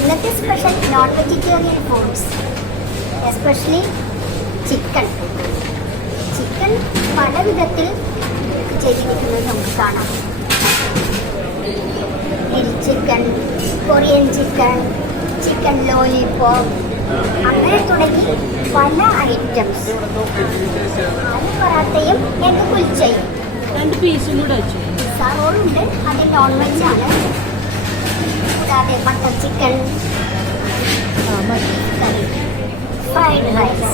ഇന്നത്തെ special non vegetarian foods especially chicken chicken പല വിധത്തിൽ ചെയ്തിരിക്കുന്നത് നമുക്ക് കാണാം. എരി chicken korean chicken chicken lollipop അങ്ങനെ തുടങ്ങി പല ഐറ്റംസ് ആലു പറാത്തയും എഗ് കുൽച്ചയും രണ്ട് പീസും കൂടെ വെച്ചു. പിസ്സ റോളുണ്ട് അത് നോൺ വെജ് ആണ്. കൂടാതെ butter chicken fried rice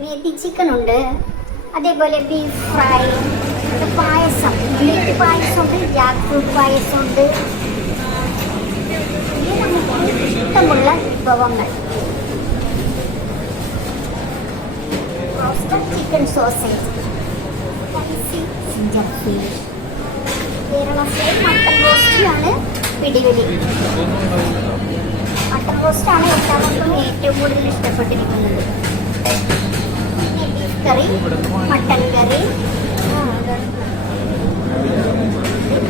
methi chicken ഉണ്ട് അതേപോലെ ബീഫ് ഫ്രൈ പിന്നെ പായസം മിൽക്ക് പായസമുണ്ട് ജാക്ക് ഫ്രൂട്ട് പായസമുണ്ട് ഇനി നമുക്ക് ഇഷ്ടമുള്ള വിഭവങ്ങൾ roasted chicken sausage spicy ginger fish കേരളത്തിലെ മട്ടൺ റോസ്റ്റിലാണ് പിടിവലി മട്ടൺ റോസ്റ്റാണ് എല്ലാവർക്കും ഏറ്റവും കൂടുതൽ ഇഷ്ടപ്പെട്ടിരിക്കുന്നത്. Beef curry mutton curry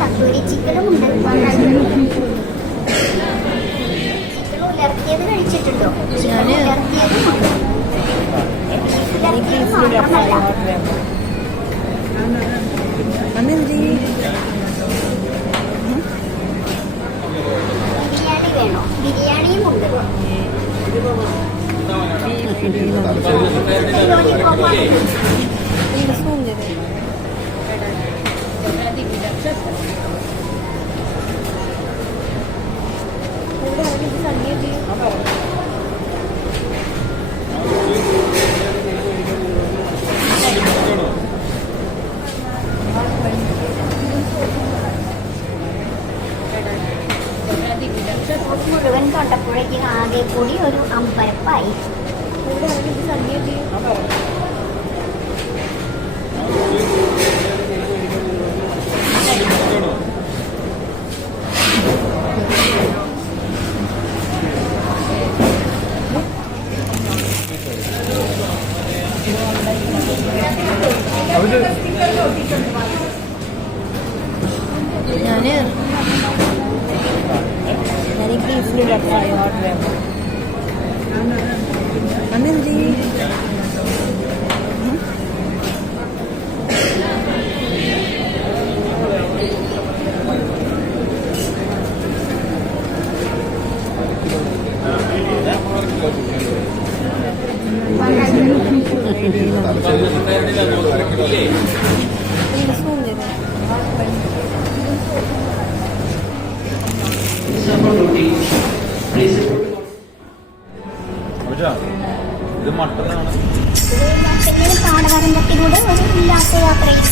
tandoori ചിക്കനും ഉണ്ട്. ചിക്കൻ ഉലർത്തിയത് കഴിച്ചിട്ടുണ്ടോ? ചിക്കൻ ഉലർത്തിയതും ഉണ്ട് ഉലർത്തിയത് മാത്രമല്ല. いいの住んでる。ലോലിപോപ്പാണ് മുഴുവൻ കണ്ടപ്പോഴേക്ക് ആകെ കൂടി ഒരു അമ്പരപ്പായി. ഞാൻ directly influenced by hot web. Anil ji. Thank you. ഇത് മട്ടനാണ് പാടവരമ്പത്തിലൂടെ ഒരു ഉല്ലാസയാത്രയിൽ